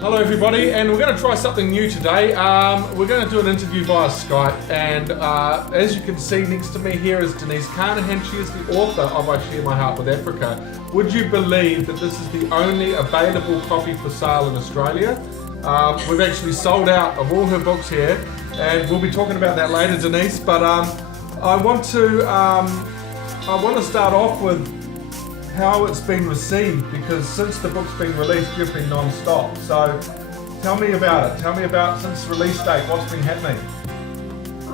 Hello everybody, and we're going to try something new today. We're going to do an interview via Skype, and as you can see next to me here is Denise Carnihan. She is the author of I Share My Heart with Africa. Would you believe that this is the only available copy for sale in Australia? We've actually sold out of all her books here, and we'll be talking about that later, Denise, but I want to start off with how it's been received, because since the book's been released, you've been non-stop. So tell me about it. Tell me about, since release date, what's been happening?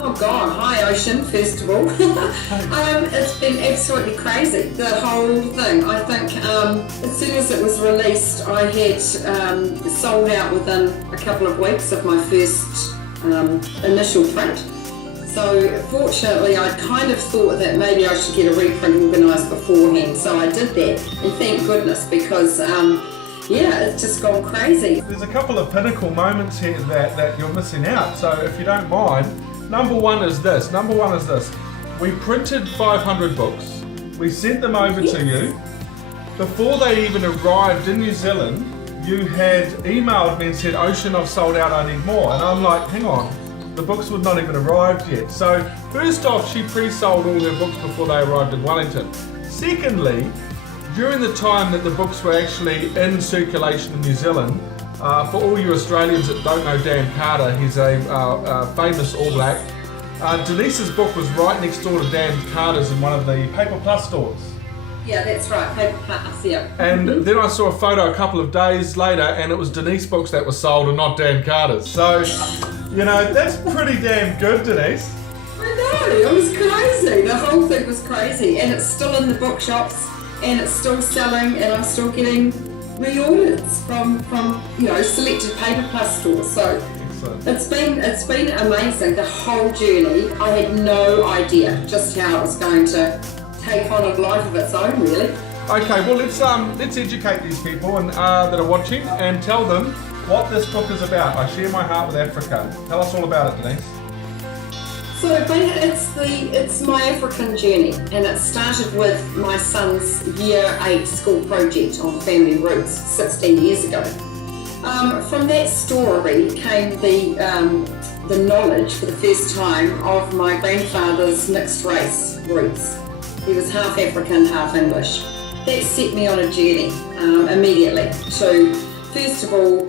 Oh God, hi Ocean, first of all. It's been absolutely crazy, the whole thing. I think as soon as it was released, I had sold out within a couple of weeks of my first initial print. So fortunately, I kind of thought that maybe I should get a reprint organised beforehand. So I did that, and thank goodness, because yeah, it's just gone crazy. There's a couple of pinnacle moments here that you're missing out. So if you don't mind, number one is this. We printed 500 books. We sent them over to you. Before they even arrived in New Zealand, you had emailed me and said, Ocean, I've sold out, I need more. And I'm like, hang on. The books would not even arrived yet. So first off, she pre-sold all her books before they arrived in Wellington. Secondly, during the time that the books were actually in circulation in New Zealand, for all you Australians that don't know Dan Carter, he's a famous All Black. Denise's book was right next door to Dan Carter's in one of the Paper Plus stores. Yeah, that's right, Paper Plus, yeah. And then I saw a photo a couple of days later, and it was Denise books that were sold and not Dan Carter's. So, you know, that's pretty damn good, Denise. I know, it was crazy. The whole thing was crazy, and it's still in the bookshops, and it's still selling, and I'm still getting reorders from selected Paper Plus stores. So it's been amazing, the whole journey. I had no idea just how it was going to take on a life of its own, really. Okay, well let's educate these people and that are watching, and tell them what this book is about. I Share My Heart with Africa. Tell us all about it, Denise. So it's my African journey, and it started with my son's Year 8 school project on family roots 16 years ago. From that story came the knowledge for the first time of my grandfather's mixed race roots. He was half African, half English. That set me on a journey immediately to, first of all,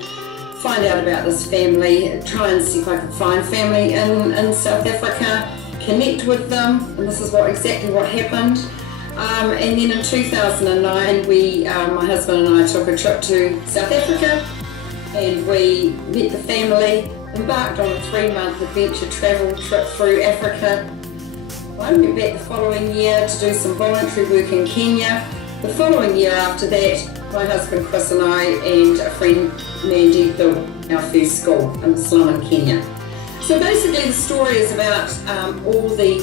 find out about this family, try and see if I could find family in South Africa, connect with them, and this is exactly what happened. And then in 2009, my husband and I took a trip to South Africa, and we met the family, embarked on a 3-month adventure travel trip through Africa. I went back the following year to do some voluntary work in Kenya. The following year after that, my husband Chris and I and a friend Mandy built our first school in the slum in Kenya. So basically the story is about all the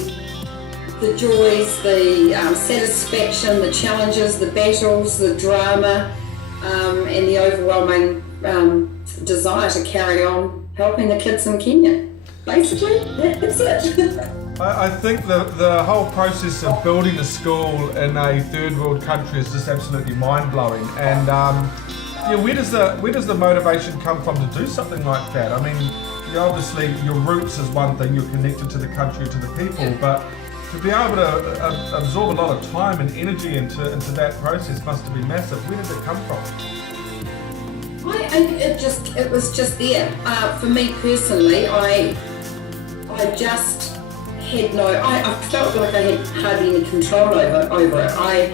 joys, the satisfaction, the challenges, the battles, the drama, and the overwhelming desire to carry on helping the kids in Kenya. Basically, that's it. I think the whole process of building a school in a third world country is just absolutely mind-blowing. And where does the motivation come from to do something like that? I mean, obviously your roots is one thing, you're connected to the country, to the people, but to be able to absorb a lot of time and energy into that process must have been massive. Where did it come from? It was just there. For me personally, I just had I felt like I had hardly any control over it. I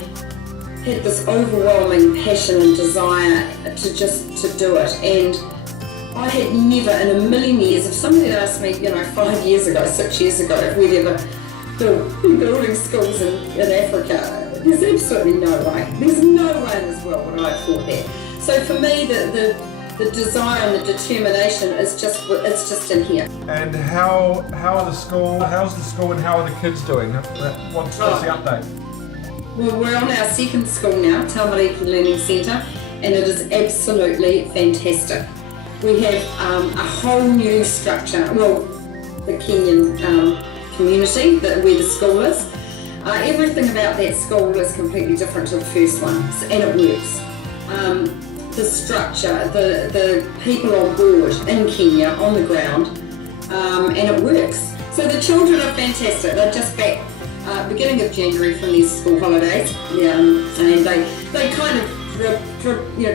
had this overwhelming passion and desire to do it, and I had never in a million years, if somebody had asked me, 5 years ago, 6 years ago, if we'd ever been building schools in Africa, there's absolutely no way. There's no way in this world would I have thought that. So for me, the desire and the determination is just in here. And how's the school and how are the kids doing? What's the update? Well, we're on our second school now, Culminating Learning Centre, and it is absolutely fantastic. We have a whole new structure, well, the Kenyan community where the school is. Everything about that school is completely different to the first one, and it works. The structure, the people on board in Kenya, on the ground, and it works. So the children are fantastic. They're just back beginning of January from these school holidays, and they kind of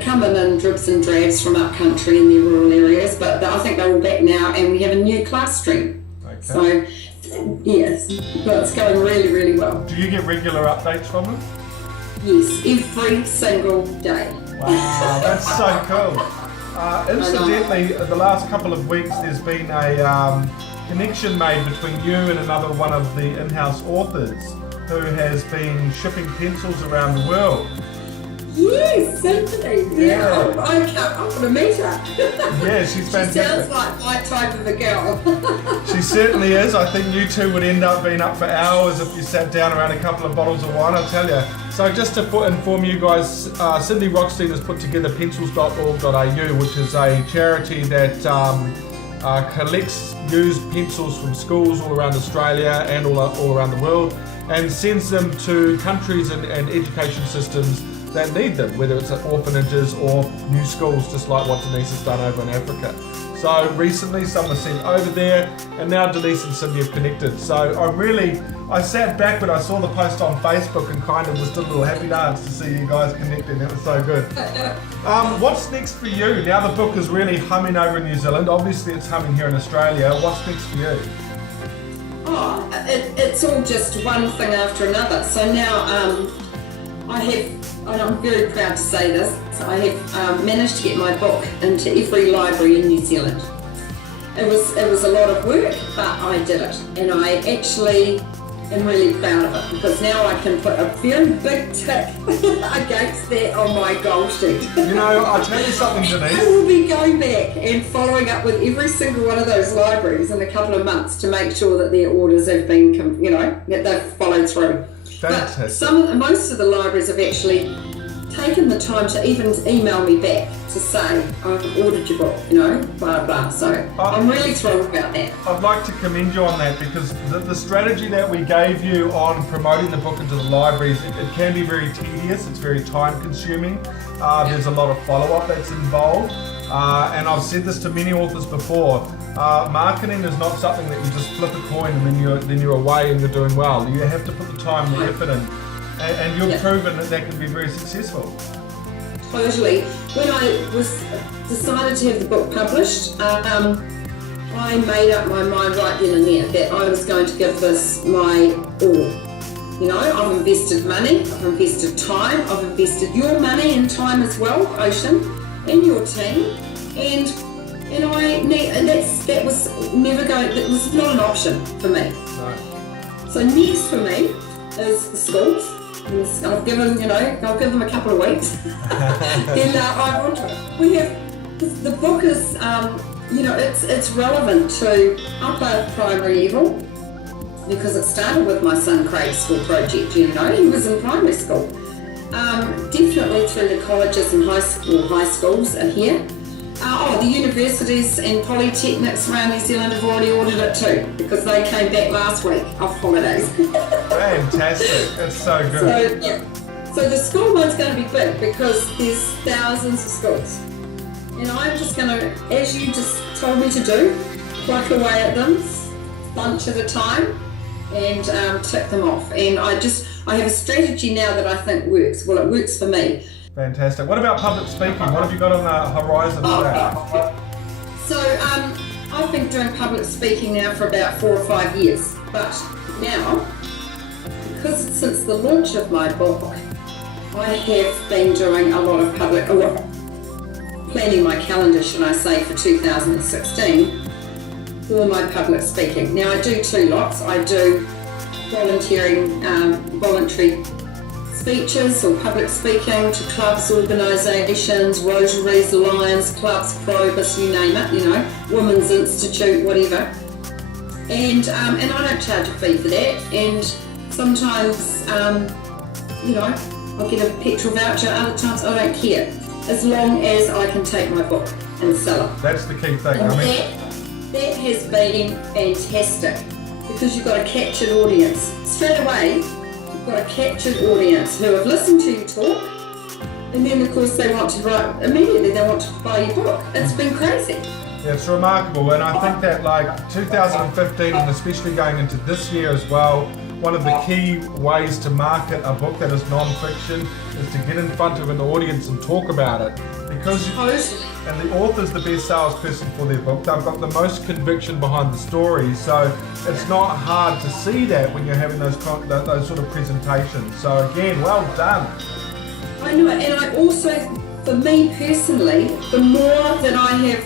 come in dribs and drabs from up country in their rural areas, but I think they're all back now, and we have a new class stream. Okay. So yes, but it's going really, really well. Do you get regular updates from them? Yes, every single day. Wow, that's so cool. Incidentally, the last couple of weeks there's been a connection made between you and another one of the in-house authors who has been shipping pencils around the world. Yes, Symphony. Yeah, I'm going to meet her. Yeah, she's fantastic. She sounds like my type of a girl. She certainly is. I think you two would end up being up for hours if you sat down around a couple of bottles of wine, I'll tell you. So just to inform you guys, Cindy Rockstein has put together pencils.org.au, which is a charity that collects used pencils from schools all around Australia and all around the world, and sends them to countries and education systems that need them, whether it's at orphanages or new schools, just like what Denise has done over in Africa. So recently some were sent over there, and now Denise and Cindy have connected. So I sat back when I saw the post on Facebook and kind of was did a little happy dance to see you guys connecting. It was so good. What's next for you? Now the book is really humming over in New Zealand. Obviously it's humming here in Australia. What's next for you? Oh, it's all just one thing after another. So now I have, and I'm very proud to say this, I have managed to get my book into every library in New Zealand. It was a lot of work, but I did it, and I actually am really proud of it, because now I can put a very big tick against that on my goal sheet. You know, I'll tell you something, Denise. I will be going back and following up with every single one of those libraries in a couple of months to make sure that their orders have been, that they've followed through. Fantastic. But most of the libraries have actually taken the time to even email me back to say, I've ordered your book, blah, blah. So I'm really thrilled about that. I'd like to commend you on that, because the strategy that we gave you on promoting the book into the libraries, it can be very tedious, it's very time consuming. There's a lot of follow-up that's involved. And I've said this to many authors before, marketing is not something that you just flip a coin and then you're away and you're doing well. You have to put the time and the effort in. And you've proven that can be very successful. Totally. When I decided to have the book published, I made up my mind right then and there that I was going to give this my all. I've invested money, I've invested time, I've invested your money and time as well, Ocean, and your team, and that was never going. That was not an option for me. Right. So next for me is the schools. I'll give them a couple of weeks. Then we have the book is it's relevant to upper primary level, because it started with my son Craig's school project. He was in primary school. Definitely through the colleges and high schools are here. The universities and polytechnics around New Zealand have already ordered it too, because they came back last week off holidays. Fantastic, that's so good. So the school one's going to be big, because there's thousands of schools. And I'm just going to, as you just told me to do, pluck away at them, bunch at a time, and tick them off. And I have a strategy now that I think works. Well, it works for me. Fantastic. What about public speaking? What have you got on the horizon for that? So I've been doing public speaking now for about 4 or 5 years, but now, because since the launch of my book, I have been doing a lot of planning my calendar, should I say, for 2016 for my public speaking. Now I do 2 lots. I do voluntary speeches or public speaking to clubs, organisations, Rotaries, Lions Clubs, Probus, you name it, Women's Institute, whatever. And I don't charge a fee for that. And sometimes, I'll get a petrol voucher, other times I don't care, as long as I can take my book and sell it. That's the key thing. That has been fantastic, because you've got a captured audience. Straight away, you've got a captured audience who have listened to you talk, and then of course they want to write immediately. They want to buy your book. It's been crazy. Yeah, it's remarkable, and I think that like 2015 and especially going into this year as well, one of the key ways to market a book that is non-fiction is to get in front of an audience and talk about it. Because and the author's the best salesperson for their book. They've got the most conviction behind the story, so it's not hard to see that when you're having those sort of presentations. So again, well done. I know, and I also, for me personally, the more that I have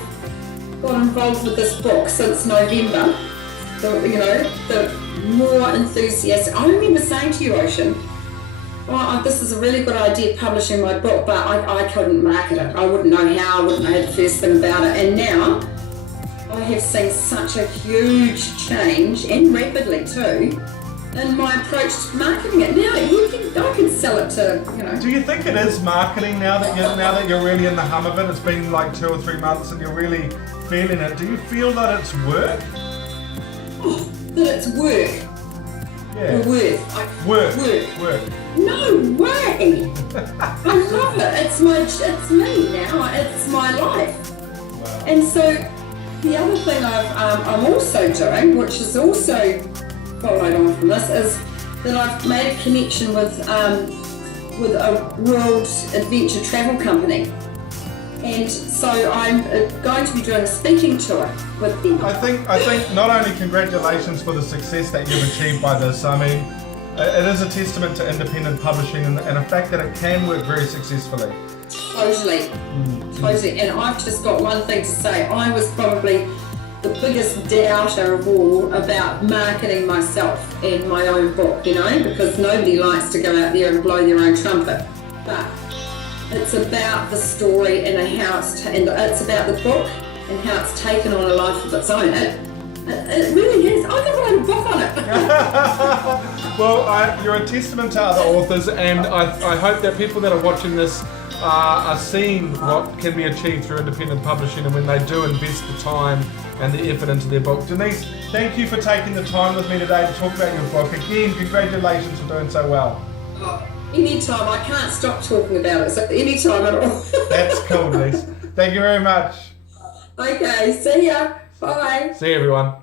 got involved with this book since November, the more enthusiastic. I remember saying to you, Ocean, this is a really good idea, publishing my book, but I couldn't market it. I wouldn't know how, I wouldn't know the first thing about it. And now I have seen such a huge change, and rapidly too, in my approach to marketing it. Now I can sell it to, Do you think it is marketing now that you're really in the hum of it? It's been like 2 or 3 months and you're really feeling it. Do you feel that it's work? That it's work. Yeah. Work. No way! I love it. It's me now. It's my life. Wow. And so the other thing I'm also doing, which is also following on from this, is that I've made a connection with a world adventure travel company. And so I'm going to be doing a speaking tour with them. I think not only congratulations for the success that you've achieved by this. I mean, it is a testament to independent publishing and the fact that it can work very successfully. Totally. And I've just got one thing to say. I was probably the biggest doubter of all about marketing myself and my own book, because nobody likes to go out there and blow their own trumpet. But it's about the story and how it's about the book and how it's taken on a life of its own. It really is. I could write a book on it. Well, you're a testament to other authors, and I hope that people that are watching this are seeing what can be achieved through independent publishing, and when they do invest the time and the effort into their book. Denise, thank you for taking the time with me today to talk about your book. Again, congratulations for doing so well. Anytime. I can't stop talking about it, so anytime at all. That's cool, Denise. Thank you very much. Okay, see ya. Bye. See you, everyone.